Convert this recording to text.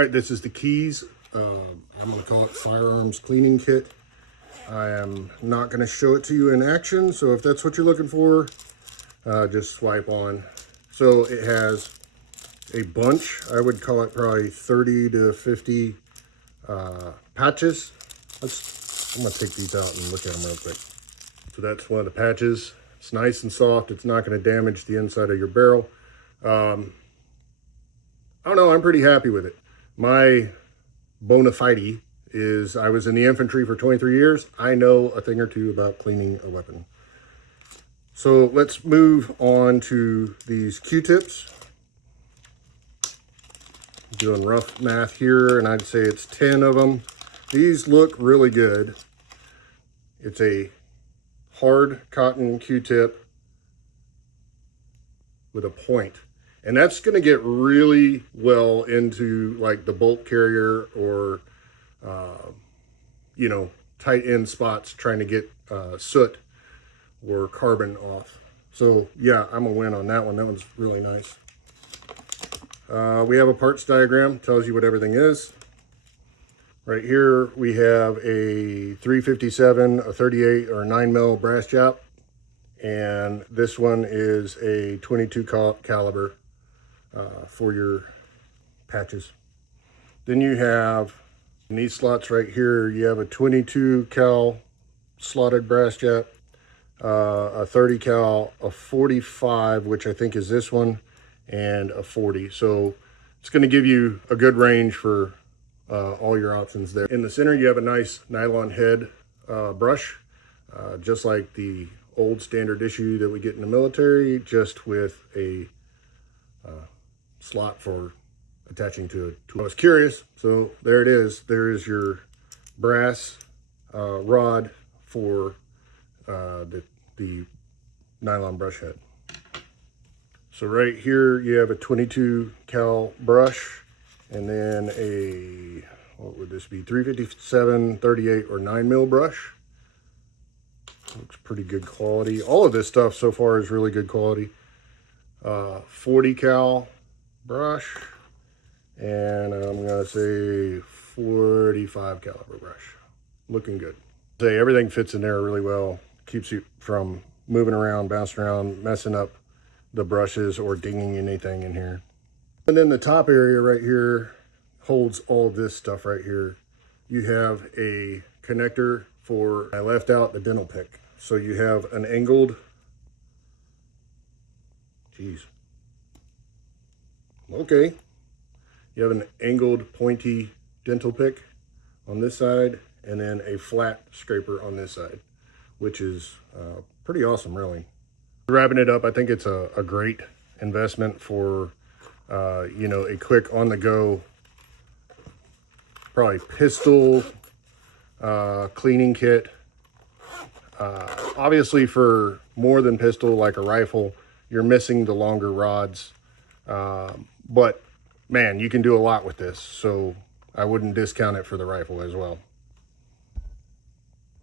All right, this is the Keze. I'm going to call it Firearms Cleaning Kit. I am not going to show it to you in action, so if that's what you're looking for, just swipe on. So it has a bunch, I would call it probably 30 to 50 patches. I'm going to take these out and look at them real quick. So that's one of the patches. It's nice and soft. It's not going to damage the inside of your barrel. I don't know, I'm pretty happy with it. My bona fide is I was in the infantry for 23 years. I know a thing or two about cleaning a weapon. So let's move on to these Q-tips. Doing rough math here, and I'd say it's 10 of them. These look really good. It's a hard cotton Q-tip with a point. And that's going to get really well into like the bolt carrier or, you know, tight end spots trying to get soot or carbon off. So yeah, I'm a win on that one. That one's really nice. We have a parts diagram, tells you what everything is. Right here we have a 357, a 38 or a 9mm brass jap. And this one is a 22 caliber for your patches. Then you have in these slots right here, you have a 22 cal slotted brass jap, a 30 cal, a 45, which I think is this one, and a 40. So it's going to give you a good range for all your options there. In the center, you have a nice nylon head brush, just like the old standard issue that we get in the military, just with a slot for attaching to a tool. I was curious, so there it is. There is your brass rod for the nylon brush head. So right here you have a 22 cal brush, and then a, what would this be, 357, 38 or 9mm brush. Looks pretty good quality. All of this stuff so far is really good quality. 40 cal brush, and I'm gonna say 45 caliber brush. Looking good. Say everything fits in there really well. Keeps you from moving around, bouncing around, messing up the brushes or dinging anything in here. And then the top area right here holds all this stuff right here. You have a connector for, I left out the dental pick. So you have an angled, okay. You have an angled pointy dental pick on this side, and then a flat scraper on this side, which is pretty awesome, really. Wrapping it up, I think it's a great investment for, you know, a quick on-the-go, probably pistol cleaning kit. Obviously, for more than pistol, like a rifle, you're missing the longer rods. But man, you can do a lot with this, so I wouldn't discount it for the rifle as well.